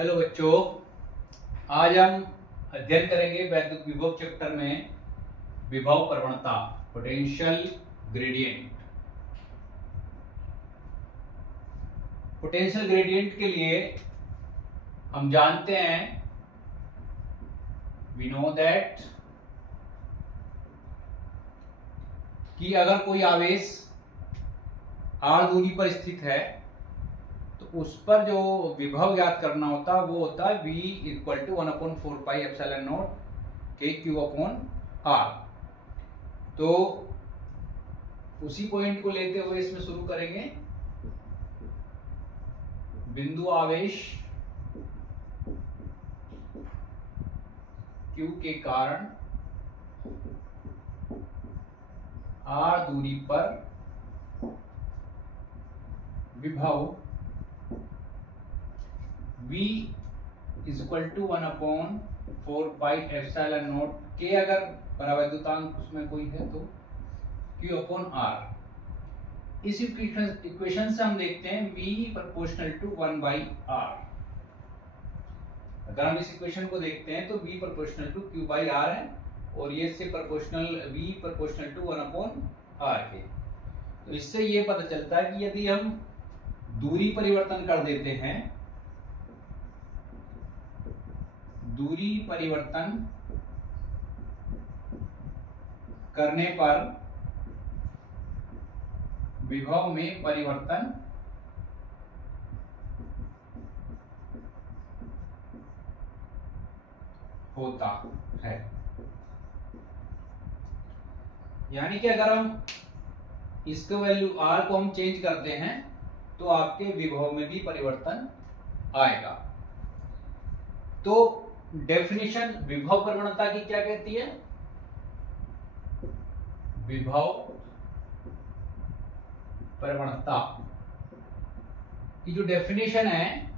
Hello बच्चों, आज हम अध्ययन करेंगे वैद्युत विभव चैप्टर में विभव प्रवणता पोटेंशियल ग्रेडियंट। पोटेंशियल ग्रेडियंट के लिए हम जानते हैं वी नो दैट कि अगर कोई आवेश r दूरी पर स्थित है तो उस पर जो विभव ज्ञात करना होता है वो होता है v इक्वल टू 1/4πε0 kq/r। तो उसी पॉइंट को लेते हुए इसमें शुरू करेंगे। बिंदु आवेश q के कारण r दूरी पर विभव v इक्वल टू 1/4πε0 k, अगर परावैद्युतांक उसमें कोई है तो q/r। इस इक्वेशन से हम देखते हैं v प्रोपोर्शनल टू 1/r। अगर हम इस इक्वेशन को देखते हैं तो v प्रोपोर्शनल टू q/r है और ये से proportional v proportional to 1/r है। तो इससे ये पता चलता है कि यदि हम दूरी परिवर्तन कर देते हैं, दूरी परिवर्तन करने पर विभव में परिवर्तन होता है। यानी कि अगर हम इसका वैल्यू r को हम चेंज करते हैं तो आपके विभव में भी परिवर्तन आएगा। तो डेफिनेशन विभव प्रवणता की क्या कहती है? विभव प्रवणता की जो डेफिनेशन है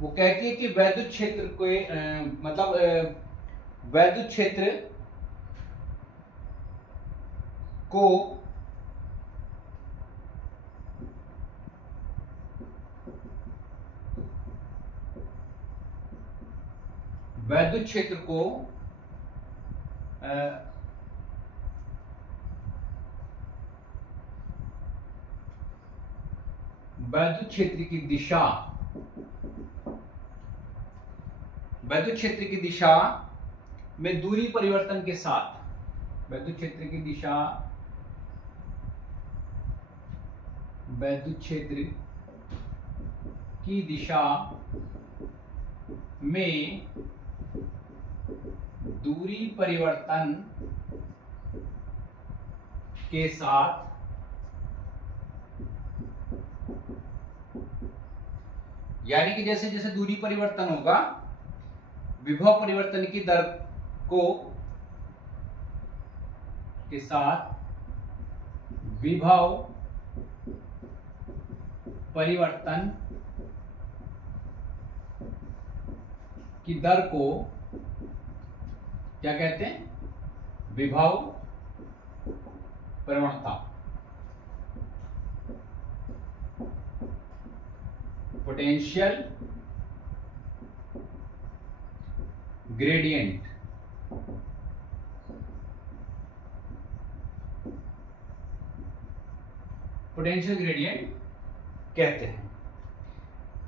वो कहती है कि वैद्युत क्षेत्र को वैद्युत क्षेत्र को वैद्युत क्षेत्र को वैद्युत क्षेत्र की दिशा, वैद्युत क्षेत्र की दिशा में दूरी परिवर्तन के साथ, वैद्युत क्षेत्र की दिशा, वैद्युत क्षेत्र की दिशा में दूरी परिवर्तन के साथ यानी कि जैसे जैसे दूरी परिवर्तन होगा विभव परिवर्तन की दर को के साथ विभव परिवर्तन की दर को क्या कहते हैं? विभव प्रवणता। Potential gradient. पोटेंशियल ग्रेडियंट कहते हैं।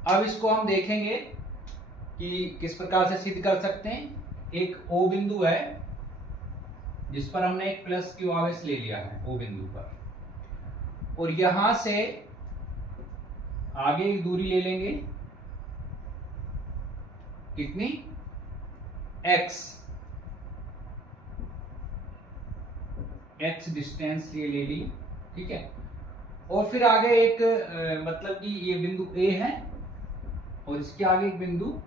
अब इसको हम देखेंगे कि किस प्रकार से सिद्ध कर सकते हैं। एक O बिंदु है जिस पर हमने एक प्लस Q आवेश ले लिया है O बिंदु पर, और यहां से आगे एक दूरी ले लेंगे। कितनी? x डिस्टेंस ये ले ली, ठीक है। और फिर आगे एक मतलब कि ये बिंदु A है और इसके आगे एक बिंदु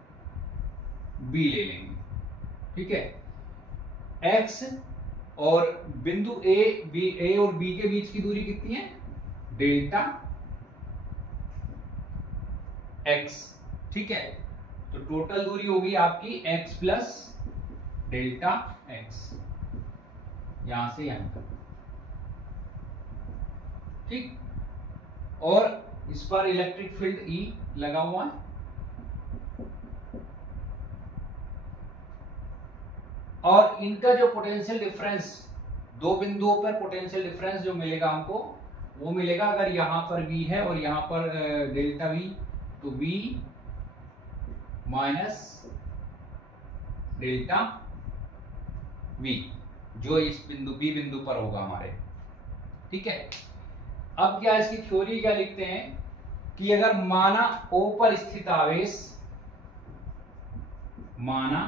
B ले लेंगे, ठीक है। x और बिंदु A और B के बीच की दूरी कितनी है? डेल्टा x, ठीक है। तो टोटल दूरी होगी आपकी x प्लस डेल्टा x, यहां से यहां तक, ठीक। और इस पर इलेक्ट्रिक फील्ड E लगा हुआ है और इनका जो पोटेंशियल डिफरेंस, दो बिंदुओं पर पोटेंशियल डिफरेंस जो मिलेगा हमको, वो मिलेगा अगर यहां पर V है और यहां पर डेल्टा V, तो V माइनस डेल्टा V जो इस बिंदु B बिंदु पर होगा हमारे। ठीक है, अब क्या इसकी थ्योरी क्या लिखते हैं कि अगर माना O पर स्थित आवेश, माना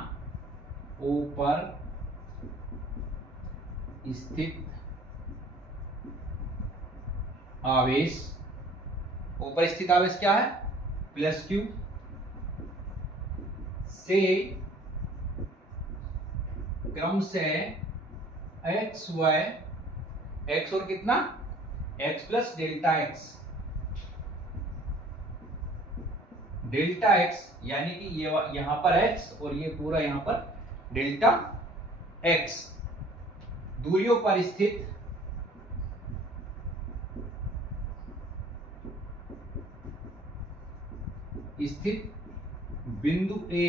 O पर स्थित आवेश, O पर स्थित आवेश क्या है, प्लस Q से क्रम से x y, x और कितना x plus delta x, delta x यानी कि ये यहां पर x और ये पूरा यहां पर डेल्टा x दूरियों पर स्थित बिंदु A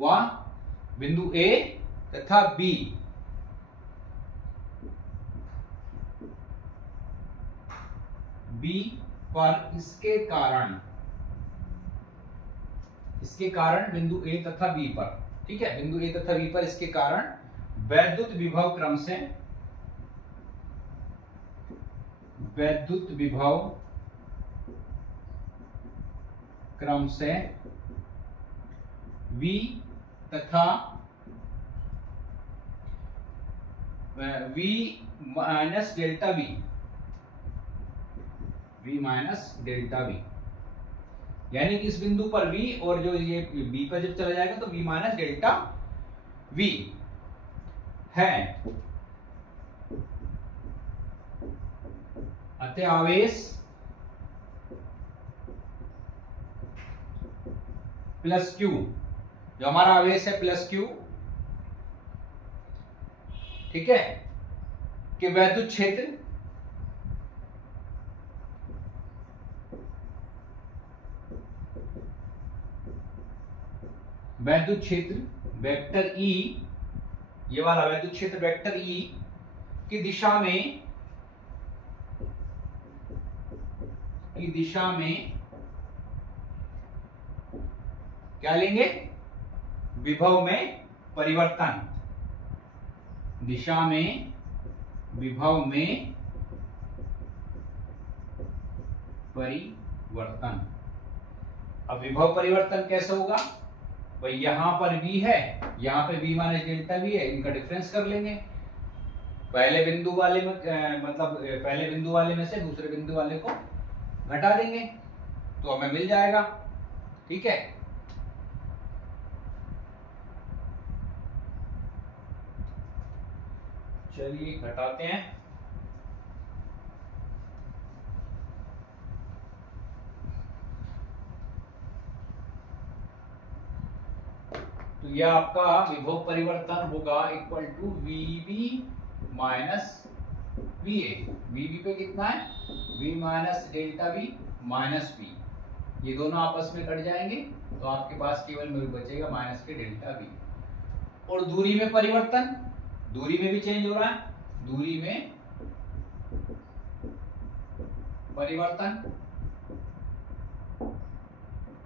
व बिंदु A तथा B पर इसके कारण बिंदु A तथा B पर, ठीक है, बिंदु A तथा B पर इसके कारण वैद्युत विभव क्रम से V तथा V minus delta V, V minus delta V, यानी कि इस बिंदु पर V और जो ये B पर जब चला जाएगा तो V माइनस डेल्टा V है। अतः आवेश प्लस Q, जो हमारा आवेश है प्लस Q, ठीक है, कि वैद्युत क्षेत्र वेक्टर E, ये वाला वैद्युत क्षेत्र वेक्टर E की दिशा में क्या लेंगे, विभव में परिवर्तन, दिशा में विभव में परिवर्तन। अब विभव परिवर्तन कैसे होगा भाई, यहां पर V है, यहां पे V माइनस डेल्टा V है, इनका डिफरेंस कर लेंगे, पहले बिंदु वाले में पहले बिंदु वाले में से दूसरे बिंदु वाले को घटा देंगे तो हमें मिल जाएगा। ठीक है, चलिए घटाते हैं। तो यह आपका विभव परिवर्तन होगा equal to VB minus VA। VB पे कितना है, V minus delta V minus V, ये दोनों आपस में कट जाएंगे तो आपके पास केवल बचेगा माइनस के डेल्टा V। और दूरी में परिवर्तन, दूरी में भी चेंज हो रहा है, दूरी में परिवर्तन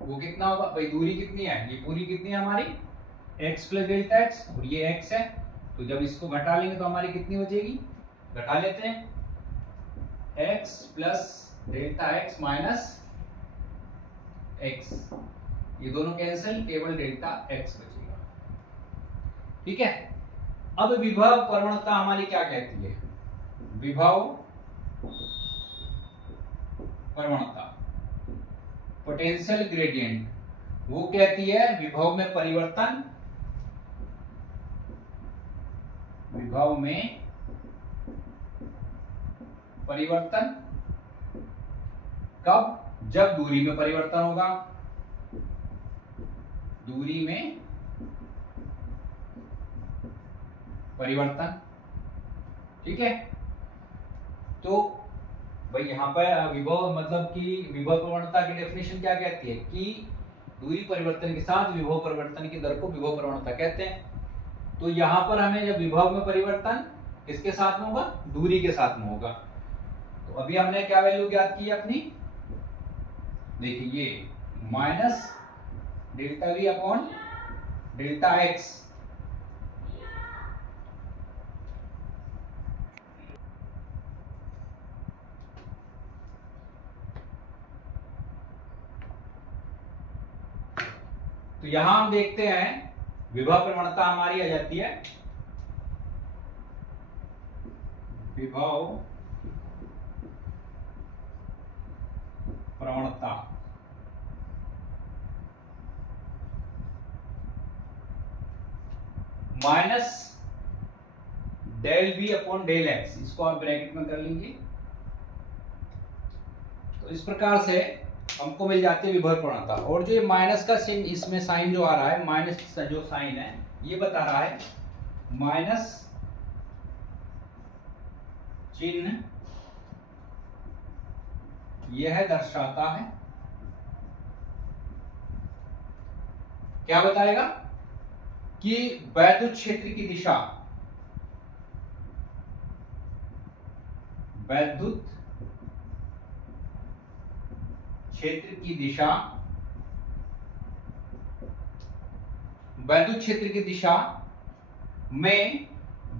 वो कितना होगा भाई, दूरी कितनी है, ये पूरी कितनी है हमारी x प्लस डेल्टा x और ये x है, तो जब इसको घटा लेंगे तो हमारी कितनी बचेगी, घटा लेते हैं, x plus delta x minus x, ये दोनों कैंसिल, केवल डेल्टा x बचेगा। ठीक है, अब विभव प्रवणता हमारी क्या कहती है, विभव प्रवणता पोटेंशियल ग्रेडियंट, वो कहती है विभव में परिवर्तन, विभव में परिवर्तन कब, जब दूरी में परिवर्तन होगा, दूरी में परिवर्तन। ठीक है, तो भाई यहां पर विभव मतलब कि विभव प्रवणता की डेफिनेशन क्या कहती है कि दूरी परिवर्तन के साथ विभव परिवर्तन की दर को विभव प्रवणता कहते हैं। तो यहां पर हमें जब विभव में परिवर्तन किसके साथ में होगा, दूरी के साथ में होगा। तो अभी हमने क्या वैल्यू ज्ञात की अपनी, देखिए ये minus delta we upon delta x. तो यहां हम देखते हैं विभव प्रवणता हमारी आ जाती है, विभव प्रवणता minus del V upon del X, इसको आप ब्रैकेट में कर लीजिए। तो इस प्रकार से हमको मिल जाती है विभव प्रवणता। और जो ये माइनस का चिन्ह इसमें साइन जो आ रहा है, माइनस का जो साइन है ये बता रहा है माइनस चिन्ह यह दर्शाता है, क्या बताएगा कि वैद्युत क्षेत्र की दिशा, वैद्युत क्षेत्र की दिशा, वैद्युत क्षेत्र की दिशा में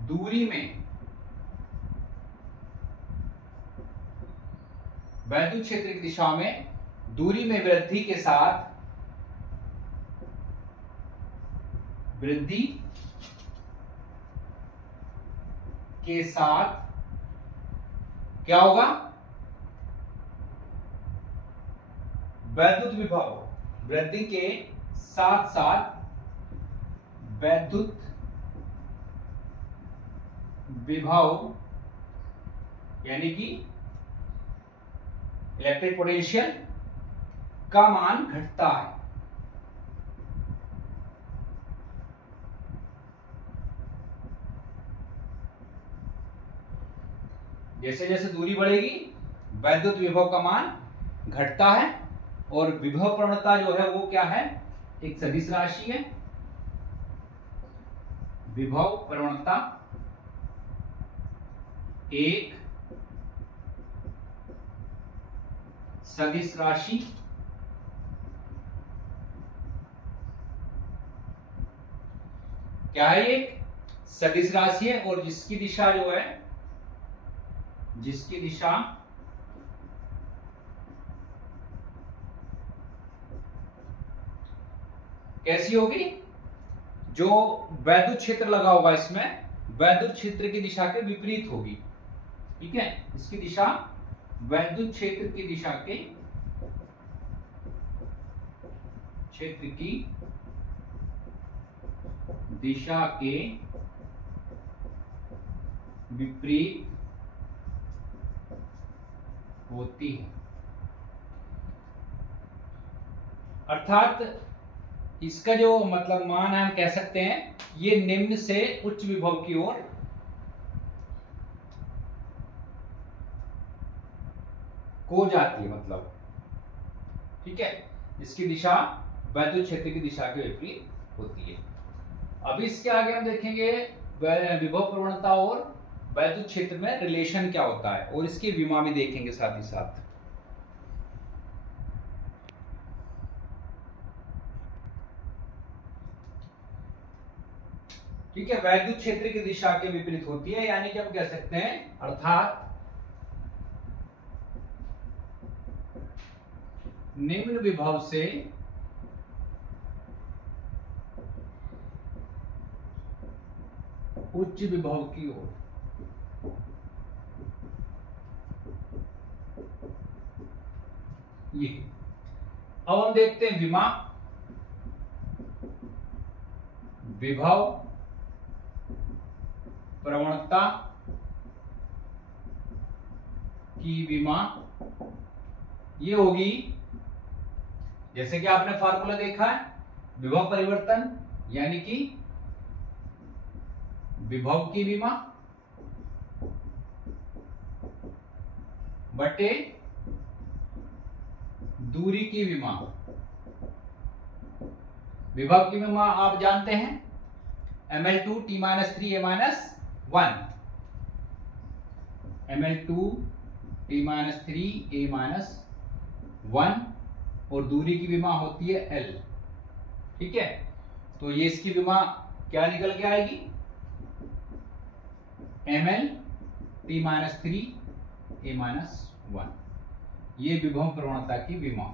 दूरी में, वैद्युत क्षेत्र की दिशा में दूरी में वृद्धि के साथ, वृद्धि के साथ क्या होगा, वैद्युत विभव वृद्धि के साथ साथ वैद्युत विभव यानी कि इलेक्ट्रिक पोटेंशियल का मान घटता है। जैसे जैसे दूरी बढ़ेगी वैद्युत विभव का मान घटता है। और विभव प्रवणता जो है वो क्या है, एक सदिश राशि है। विभव प्रवणता एक सदिश राशि क्या है, एक सदिश राशि है और जिसकी दिशा जो है, जिसकी दिशा कैसी होगी, जो वैद्युत क्षेत्र लगा होगा इसमें, वैद्युत क्षेत्र की दिशा के विपरीत होगी। ठीक है, इसकी दिशा वैद्युत क्षेत्र की दिशा के, क्षेत्र की दिशा के विपरीत होती है। अर्थात इसका जो मतलब मान है, हम कह सकते हैं ये निम्न से उच्च विभव की ओर को जाती है, मतलब ठीक है, इसकी दिशा वैद्युत क्षेत्र की दिशा के विपरीत होती है। अभी इसके आगे हम देखेंगे विभव प्रवणता और वैद्युत क्षेत्र में रिलेशन क्या होता है, और इसकी विमा भी देखेंगे साथ ही साथ। ठीक है, वैद्युत क्षेत्र की दिशा के विपरीत होती है, यानी कि हम कह सकते हैं, अर्थात निम्न विभव से उच्च विभव की ओर ये। अब हम देखते हैं विमा, विभव प्रवणता की विमा ये होगी, जैसे कि आपने फार्मूला देखा है, विभव परिवर्तन यानी कि विभव की विमा बटे दूरी की विमा। विभव की विमा आप जानते हैं Ml2 T-3 A-1, Ml2 T-3 A-1 और दूरी की विमा होती है L। ठीक है, तो ये इसकी विमा क्या निकल के आएगी, Ml T-3 A-1, ये विभव प्रवणता की विमा।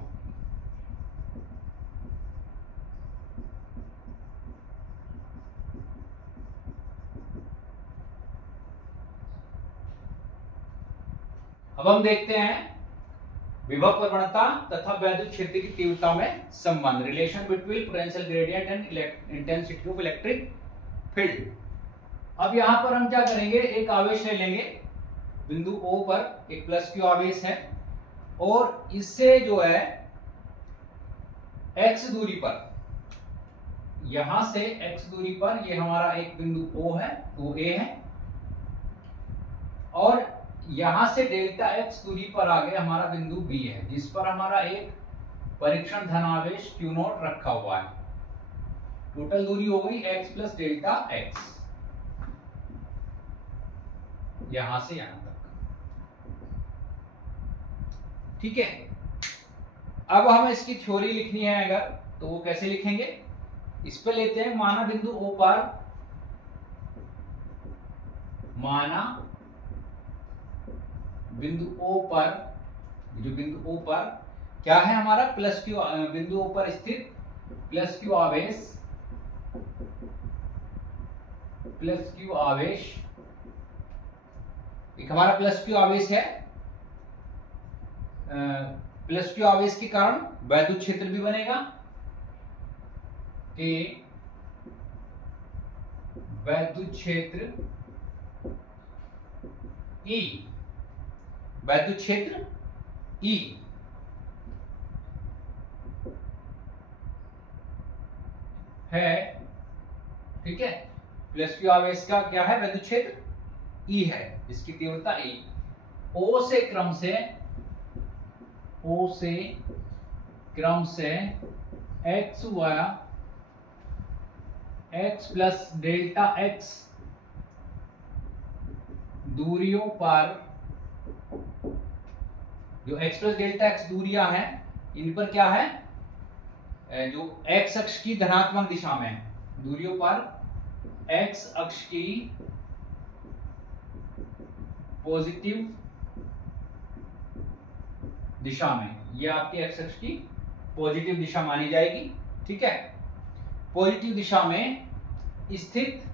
अब हम देखते हैं विभव प्रवणता तथा वैद्युत क्षेत्र की तीव्रता में संबंध, relation between potential gradient and intensity of electric field. अब यहां पर हम क्या करेंगे, एक आवेश ले लेंगे, बिंदु O पर एक प्लस क्यू आवेश है और इससे जो है x दूरी पर, यहां से x दूरी पर ये हमारा एक बिंदु O है, OA है, और यहां से डेल्टा x दूरी पर आगे हमारा बिंदु B है, जिस पर हमारा एक परीक्षण धनावेश Q0 रखा हुआ है। टोटल दूरी हो गई x प्लस डेल्टा x, यहां से यहां तक। ठीक है, अब हमें इसकी थ्योरी लिखनी है अगर, तो वो कैसे लिखेंगे, इस पे लेते हैं, माना बिंदु O पर, माना बिंदु O पर, जो बिंदु O पर क्या है हमारा प्लस क्यू, बिंदु O पर स्थित प्लस क्यू आवेश, प्लस क्यू आवेश, एक हमारा प्लस क्यू आवेश है, प्लस क्यू आवेश के कारण वैद्युत क्षेत्र भी बनेगा कि वैद्युत क्षेत्र E, वैद्युत क्षेत्र E है। ठीक है, प्लस क्यू आवेश का क्या है, वैद्युत क्षेत्र E है, इसकी तीव्रता E। O से क्रम से x हुआ x प्लस डेल्टा x दूरियों पर, जो x प्लस डेल्टा x दूरियां हैं, इन पर क्या है, जो x अक्ष की धनात्मक दिशा में, दूरियों पर x अक्ष की पॉजिटिव दिशा में, ये आपकी x अक्ष की पॉजिटिव दिशा मानी जाएगी। ठीक है, पॉजिटिव दिशा में स्थित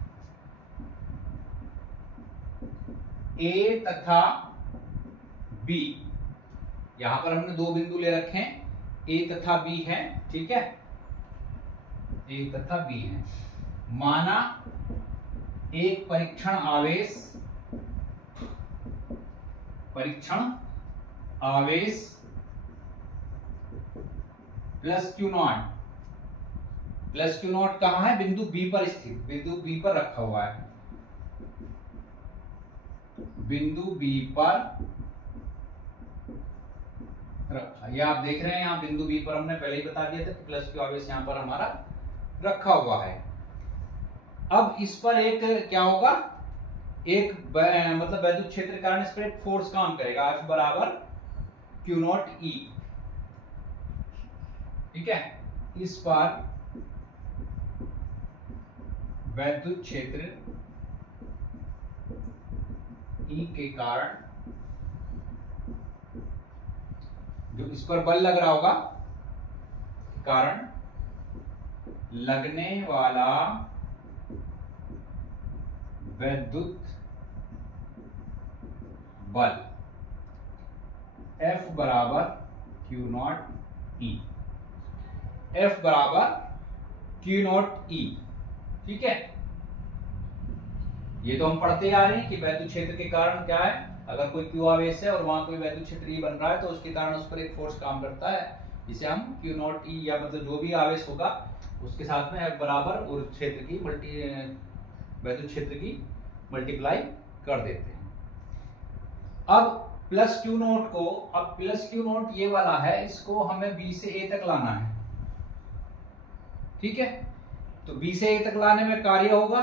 A तथा B, यहां पर हमने दो बिंदु ले रखे हैं, A तथा B है। ठीक है, A तथा B है, माना एक परीक्षण आवेश प्लस क्यू नॉट कहां है, बिंदु B पर स्थित, बिंदु B पर रखा हुआ है, बिंदु B पर रखा, ये आप देख रहे हैं, यहाँ बिंदु B पर हमने पहले ही बता दिया था कि प्लस क्यू आवेश यहाँ पर हमारा रखा हुआ है। अब इस पर एक क्या होगा, एक मतलब वैद्युत क्षेत्र के कारण इस पर एक फोर्स काम करेगा, F बराबर Q0 E। ठीक है, इस पर वैद्युत क्षेत्र E के कारण, जो इस पर बल लग रहा होगा, कारण लगने वाला वैद्युत बल F बराबर Q0 E, F बराबर Q0 E। ठीक है, ये तो हम पढ़ते आ रहे हैं कि वैद्युत क्षेत्र के कारण क्या है, अगर कोई क्यू आवेश है और वहां कोई वैद्युत क्षेत्र E बन रहा है तो उसके कारण उस पर एक फोर्स काम करता है, जिसे हम Q0 E, या मतलब जो भी आवेश होगा उसके साथ में F बराबर और क्षेत्र की वैद्युत क्षेत्र की मल्टीप्लाई कर देते हैं। अब प्लस Q0 को, अब प्लस Q0 ये वाला है, इसको हमें B से A तक लाना है। ठीक है, तो B से A तक लाने में कार्य होगा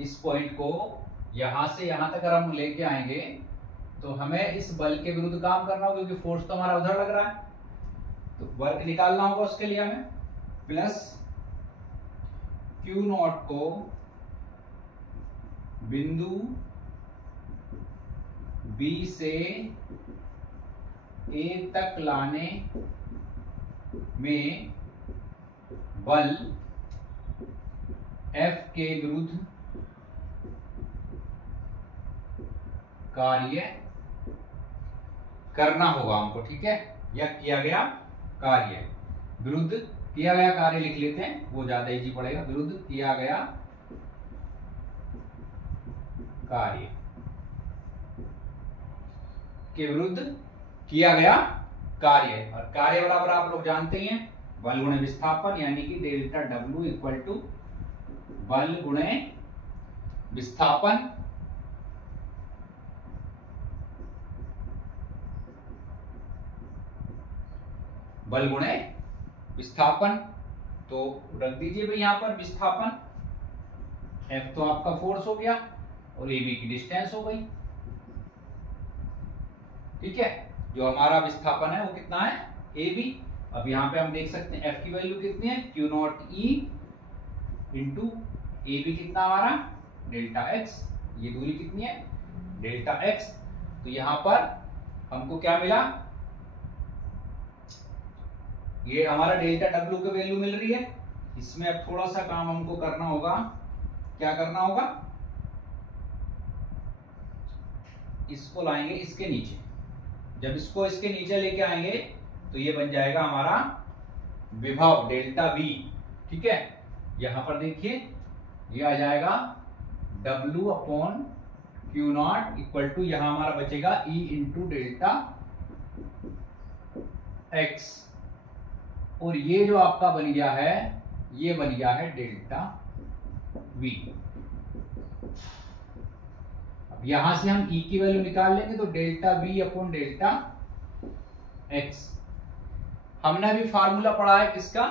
इस पॉइंट को यहां से यहां तक अगर हम लेके आएंगे तो हमें इस बल के विरुद्ध काम करना होगा, क्योंकि फोर्स तो हमारा उधर लग रहा है, तो वर्क निकालना होगा उसके लिए हमें। प्लस Q नॉट को बिंदु B से A तक लाने में बल F के विरुद्ध कार्य करना होगा हमको, ठीक है। या किया गया कार्य, विरुद्ध किया गया कार्य लिख लेते हैं, वो ज्यादा इजी पड़ेगा। विरुद्ध किया गया कार्य के विरुद्ध किया गया कार्य, और कार्य बराबर आप लोग जानते हैं बल गुणे विस्थापन, यानी कि डेल्टा W इक्वल टू बल गुणे विस्थापन बल गुणे विस्थापन। तो रख दीजिए भाई यहां पर विस्थापन, F तो आपका फोर्स हो गया और AB की डिस्टेंस हो गई, ठीक है। जो हमारा विस्थापन है वो कितना है, AB। अब यहां पे हम देख सकते हैं F की वैल्यू कितनी है, Q not E into AB कितना हमारा डेल्टा X, ये दूरी कितनी है डेल्टा X। तो यहां पर हमको क्या मिला, ये हमारा डेल्टा W की वैल्यू मिल रही है। इसमें अब थोड़ा सा काम हमको करना होगा, क्या करना होगा, इसको लाएंगे इसके नीचे। जब इसको इसके नीचे लेके आएंगे तो ये बन जाएगा हमारा विभव डेल्टा V, ठीक है। यहां पर देखिए ये आ जाएगा W upon Q not equal to, यहां हमारा बचेगा E इंटू डेल्टा X, और ये जो आपका बन गया है ये बन गया है डेल्टा V। अब यहां से हम E की वैल्यू निकाल लेंगे तो delta V upon delta X। हमने अभी फार्मूला पढ़ा है किसका,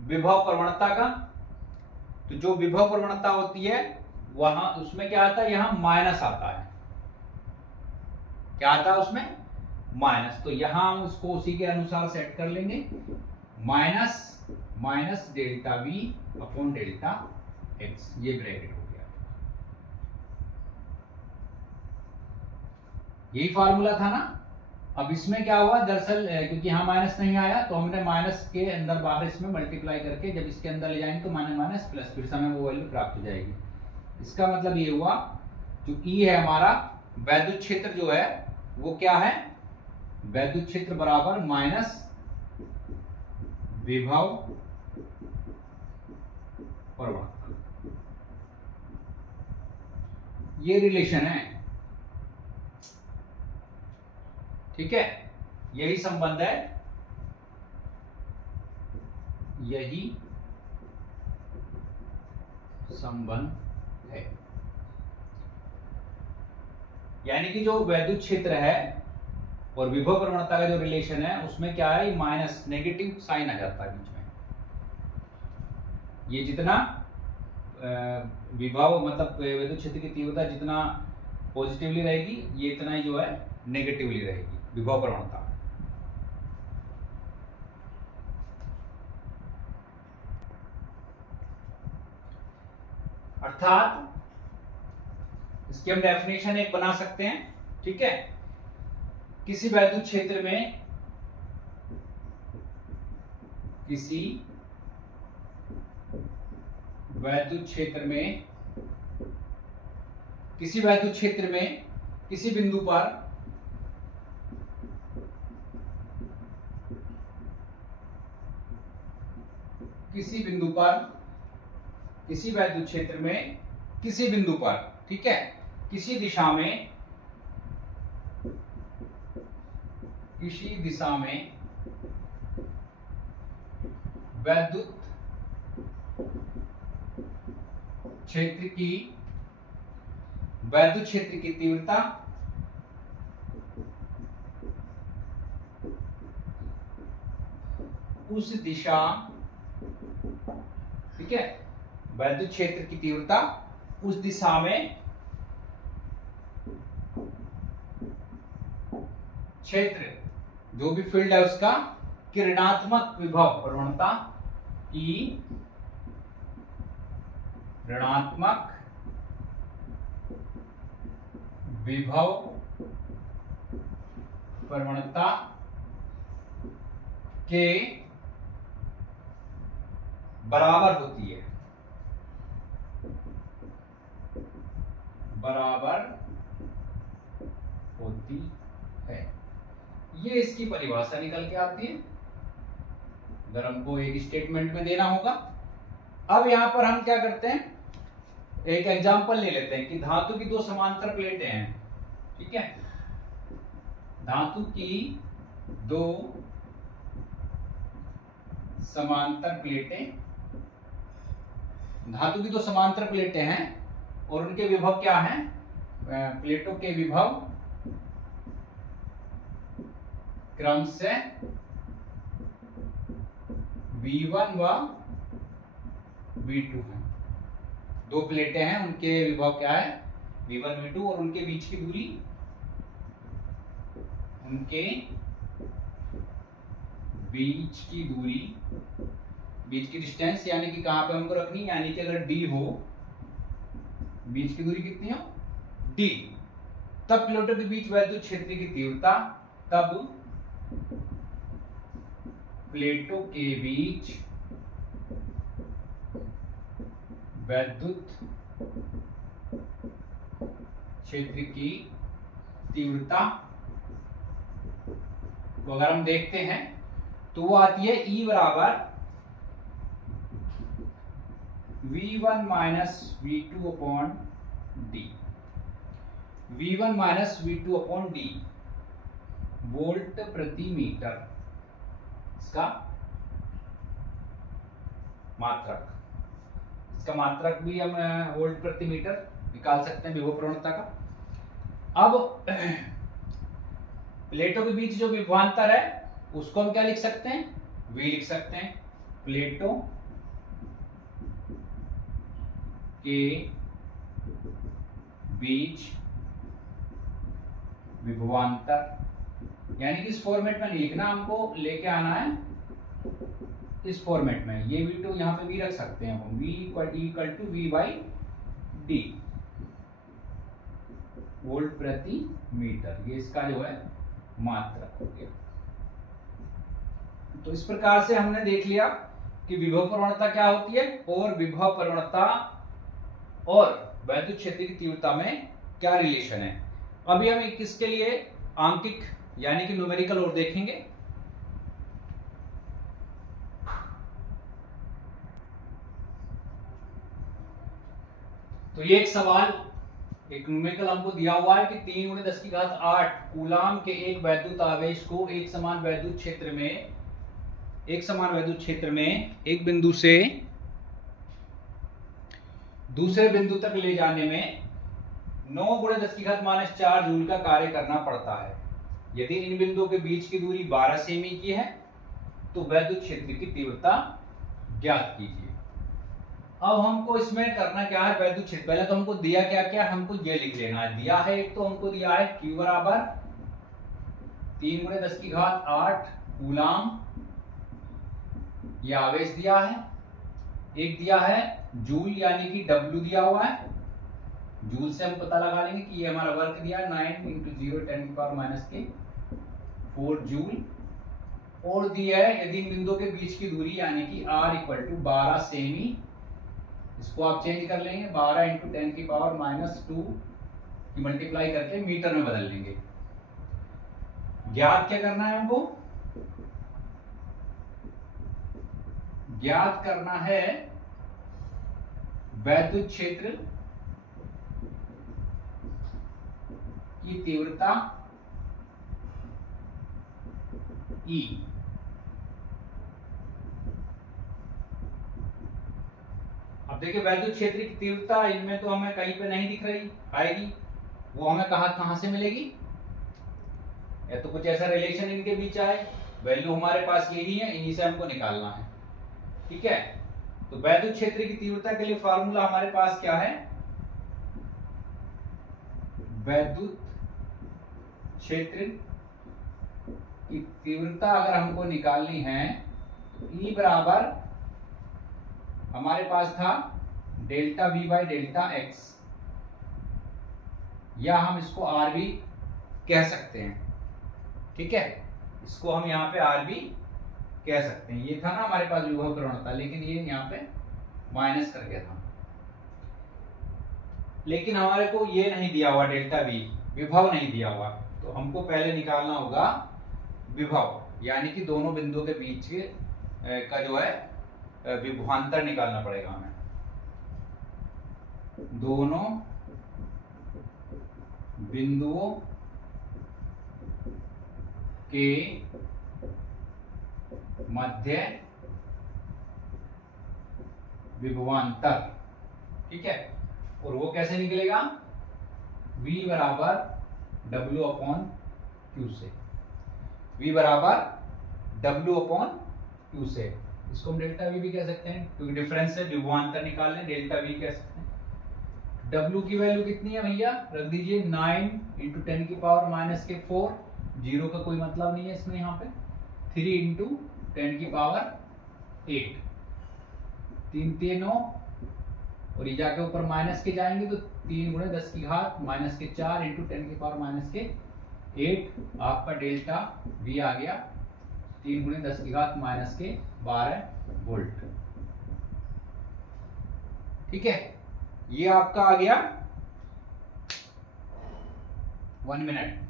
विभव प्रवणता का। तो जो विभव प्रवणता होती है वहां उसमें क्या आता है, यहां माइनस आता है, क्या आता है उसमें माइनस। तो यहां हम उसको उसी के अनुसार सेट कर लेंगे, minus minus delta V upon delta X, ये ब्रैकेट हो गया। यही फार्मूला था ना। अब इसमें क्या हुआ दरअसल, क्योंकि यहां माइनस नहीं आया तो हमने माइनस के अंदर बाहर इसमें मल्टीप्लाई करके जब इसके अंदर ले जाएंगे तो माइनस माइनस प्लस, फिर से हमें वो वैल्यू प्राप्त हो जाएगी। इसका मतलब ये हुआ जो E है हमारा वैद्युत क्षेत्र जो है वो क्या है, वैद्युत क्षेत्र बराबर माइनस विभव प्रवणता, ये रिलेशन है, ठीक है। यही संबंध है, यही संबंध है। यानी कि जो वैद्युत क्षेत्र है और विभव प्रवणता का जो रिलेशन है उसमें क्या है, माइनस नेगेटिव साइन आ जाता है बीच में। ये जितना विभव मतलब वैद्युत क्षेत्र की तीव्रता जितना पॉजिटिवली रहेगी, ये इतना ही जो है नेगेटिवली रहेगी विभव प्रवणता। अर्थात इसकी हम डेफिनेशन एक बना सकते हैं, ठीक है। किसी वैद्युत क्षेत्र में, किसी वैद्युत क्षेत्र में, किसी वैद्युत क्षेत्र में किसी बिंदु पर किसी बिंदु पर किसी वैद्युत क्षेत्र में किसी बिंदु पर, ठीक है, किसी दिशा में, किसी दिशा में वैद्युत क्षेत्र की तीव्रता उस दिशा, ठीक है, वैद्युत क्षेत्र की तीव्रता उस दिशा में क्षेत्र, जो भी फील्ड है उसका की ऋणात्मक विभव प्रवणता की ऋणात्मक विभव प्रवणता के बराबर होती है, बराबर होती है। ये इसकी परिभाषा निकल के आती है, अगर हमको एक स्टेटमेंट में देना होगा। अब यहां पर हम क्या करते हैं, एक एग्जांपल ले लेते हैं कि धातु की दो समांतर प्लेटें हैं, ठीक है। धातु की दो समांतर प्लेटें, धातु की दो समांतर प्लेटें हैं और उनके विभव क्या हैं, प्लेटों के विभव क्रमशः V1 व V2 है। दो प्लेटें हैं, उनके विभव क्या है, V1 V2, और उनके बीच की दूरी, उनके बीच की दूरी, बीच की डिस्टेंस यानी कि कहां पे हमको रखनी, यानी कि अगर D हो, बीच की दूरी कितनी हो D, तब प्लेटों के बीच वैद्युत क्षेत्र की तीव्रता, तब प्लेटों के बीच वैद्युत क्षेत्र की तीव्रता को अगर हम देखते हैं तो वो आती है E बराबर V1 minus V2 upon D, V1 minus V2 upon D volt प्रति मीटर, इसका मात्रक, इसका मात्रक भी हम वोल्ट प्रति मीटर निकाल सकते हैं विभव प्रवणता का। अब प्लेटों के बीच जो विभवांतर है उसको हम क्या लिख सकते हैं, V लिख सकते हैं। प्लेटों के बीच विभवांतर, यानी कि इस फॉर्मेट में नहीं लिखना, हमको लेके आना है इस फॉर्मेट में। ये V2 यहाँ पे V रख सकते हैं हम, V equal to V by D volt प्रति मीटर, ये इसका जो है मात्रक हो गया। तो इस प्रकार से हमने देख लिया कि विभव प्रवणता क्या होती है और विभव प्रवणता और वैद्युत क्षेत्र की तीव्रता में क्या रिलेशन है। अभी हम किसके लिए आंकिक यानी कि न्यूमेरिकल और देखेंगे। तो ये एक सवाल, एक न्यूमेरिकल हमको दिया हुआ है कि 3 × 10⁸ कूलाम के एक वैद्युत आवेश को एक समान वैद्युत क्षेत्र में एक बिंदु से दूसरे बिंदु तक ले जाने में 9 × 10⁻⁴ जूल का कार्य करना पड़ता है। यदि इन बिंदुओं के बीच की दूरी 12 सेमी की है तो वैद्युत क्षेत्र की तीव्रता ज्ञात कीजिए। अब हमको इसमें करना क्या है, वैद्युत क्षेत्र, पहले तो हमको दिया क्या क्या, हमको ये लिख लेना है। दिया है एक तो हमको दिया है Q बराबर 3 × 10⁸ कूलाम, ये आवेश दिया है। एक दिया है जूल यानी कि W दिया हुआ है, जूल से हम पता लगा लेंगे कि ये हमारा वर्क दिया है 9 × 10⁻⁻⁴ जूल। और दिया है यदि इन बिंदुओं के बीच की दूरी यानी कि R इक्वल टू 12 सेमी, इसको आप चेंज कर लेंगे 12 × 10⁻⁻2 की मल्टीप्लाई करके मीटर में बदल लेंगे। ज्ञात क्या करना है हमको, ज्ञात करना है वैद्युत क्षेत्र की तीव्रता E। अब देखिए वैद्युत क्षेत्र की तीव्रता इनमें तो हमें कहीं पे नहीं दिख रही, आएगी वो हमें कहां से मिलेगी, या तो कुछ ऐसा रिलेशन इनके बीच आए, वैल्यू हमारे पास यही है, इन्हीं से हमको निकालना है, ठीक है। तो वैद्युत क्षेत्र की तीव्रता के लिए फार्मूला हमारे पास क्या है, वैद्युत क्षेत्र की तीव्रता अगर हमको निकालनी है तो E बराबर हमारे पास था delta V by delta x, या हम इसको आर भी कह सकते हैं। ठीक है, इसको हम यहाँ पे आर भी कह सकते हैं। ये था ना हमारे पास विभव प्रवणता, लेकिन ये यहाँ पे माइनस कर गया था। लेकिन हमारे को ये नहीं दिया हुआ डेल्टा V, विभव नहीं दिया हुआ, तो हमको पहले निकालना होगा विभव, यानी कि दोनों बिंदुओं के बीच का जो है विभवांतर निकालना पड़ेगा हमें। दोनों बिंदुओं के मध्य विभवांतर। ठीक है, और वो कैसे निकलेगा? V बराबर W अपॉन Q से, V बराबर W अपॉन Q से। इसको हम डेल्टा V भी कह सकते हैं, क्योंकि डिफरेंस है, विभवांतर निकालने, डेल्टा V कह सकते हैं। W की वैल्यू कितनी है भैया? रख दीजिए 9 इंटू 10 की पावर माइनस के 4, जीरो का कोई मतलब नहीं है इसमें। यहाँ पे 3 इंटू 10 की पावर 8, 3 3 9, और ये जाके ऊपर माइनस के जाएंगे तो 3 गुणे 10 की घात माइनस के 4 इंटू 10 की पावर माइनस के 8, आपका डेल्टा V आ गया 3 गुणे 10 की घात माइनस के 12 वोल्ट। ठीक है, ये आपका आ गया 1 मिनट।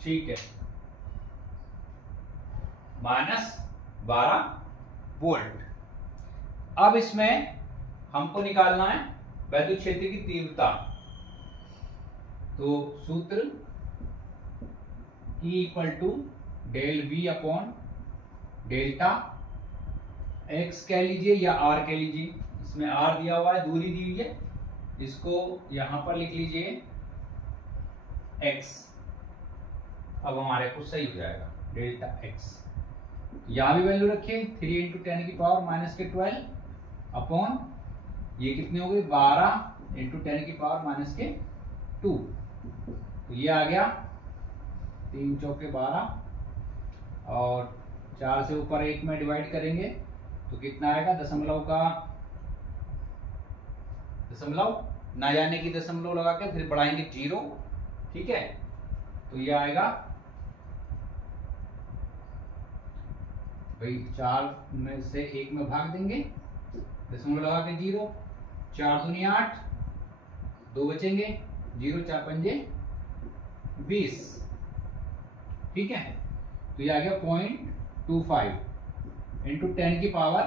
ठीक है, माइनस 12 वोल्ट। अब इसमें हमको निकालना है वैद्युत क्षेत्र की तीव्रता। तो सूत्र E equal to del V upon delta x कह लीजिए या R कह लीजिए। इसमें R दिया हुआ है, दूरी दी हुई है, इसको यहां पर लिख लीजिए x। अब हमारे को सही हो जाएगा डेल्टा x। यहां भी वैल्यू रखिए 3 इंटू 10 की पावर माइनस के 12 अपॉन ये कितने हो गए 12 इंटू 10 की पावर माइनस के 2। तो ये आ गया 3 चौके 12 और 4 से ऊपर 1 में डिवाइड करेंगे तो कितना आएगा? दशमलव का दशमलव ना जाने की दशमलव लगा के फिर बढ़ाएंगे 0। ठीक है, तो ये आएगा भाई 4 में से 1 में भाग देंगे, दशमलव लगा के 0, 4 दूनी 8, 2 बचेंगे, 0 4 पंजे 20। ठीक है, तो ये आ गया 0.25 इंटू 10 की पावर,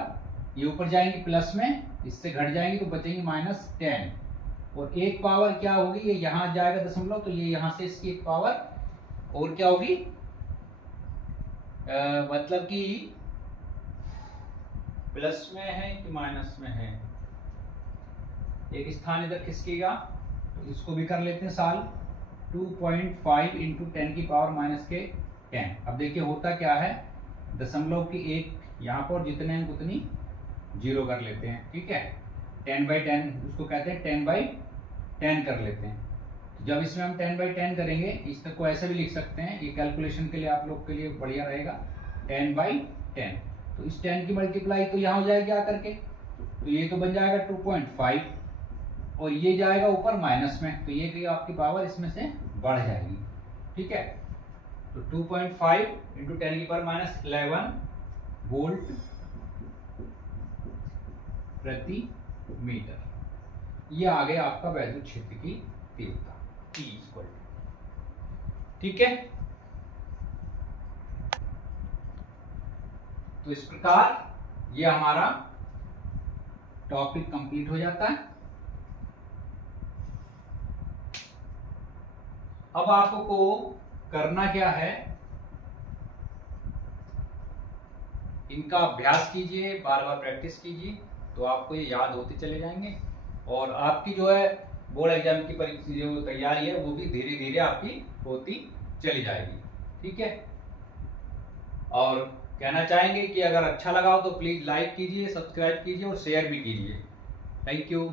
ये ऊपर जाएंगे प्लस में, इससे घट जाएंगे तो बचेंगे -10, और एक पावर क्या होगी? ये यहां जाएगा दशमलव, तो ये यहां से इसकी एक पावर और क्या होगी? मतलब कि प्लस में है कि माइनस में है, एक स्थान इधर खिसकेगा, तो इसको भी कर लेते हैं साल। 2.5 इंटू 10 की पावर माइनस के 10। अब देखिए होता क्या है, दशमलव की एक यहाँ पर जितने हैं उतनी 0 कर लेते हैं। ठीक है, 10/10 उसको कहते हैं, 10/10 कर लेते हैं। जब इसमें हम 10/10 करेंगे, इस तक को ऐसे भी लिख सकते हैं, ये कैलकुलेशन के लिए आप लोग के लिए बढ़िया रहेगा। 10/10, तो इस 10 की मल्टीप्लाई तो यहाँ हो जाएगी आकर के, तो ये तो बन जाएगा 2.5, और ये जाएगा ऊपर माइनस में, तो ये आपकी पावर इसमें से बढ़ जाएगी। ठीक है, तो 2.5 इंटू 10 की पावर माइनस 11 वोल्ट प्रति मीटर। ये आ गया आपका वैद्युत क्षेत्र की तीव्रता E इक्वल टू। ठीक है, तो इस प्रकार ये हमारा टॉपिक कंप्लीट हो जाता है। अब आपको करना क्या है, इनका अभ्यास कीजिए, बार बार प्रैक्टिस कीजिए, तो आपको ये याद होते चले जाएंगे, और आपकी जो है बोर्ड एग्जाम की परीक्षा जो तैयारी है वो भी धीरे धीरे आपकी होती चली जाएगी। ठीक है, और कहना चाहेंगे कि अगर अच्छा लगा हो तो प्लीज लाइक कीजिए, सब्सक्राइब कीजिए और शेयर भी कीजिए। Thank you.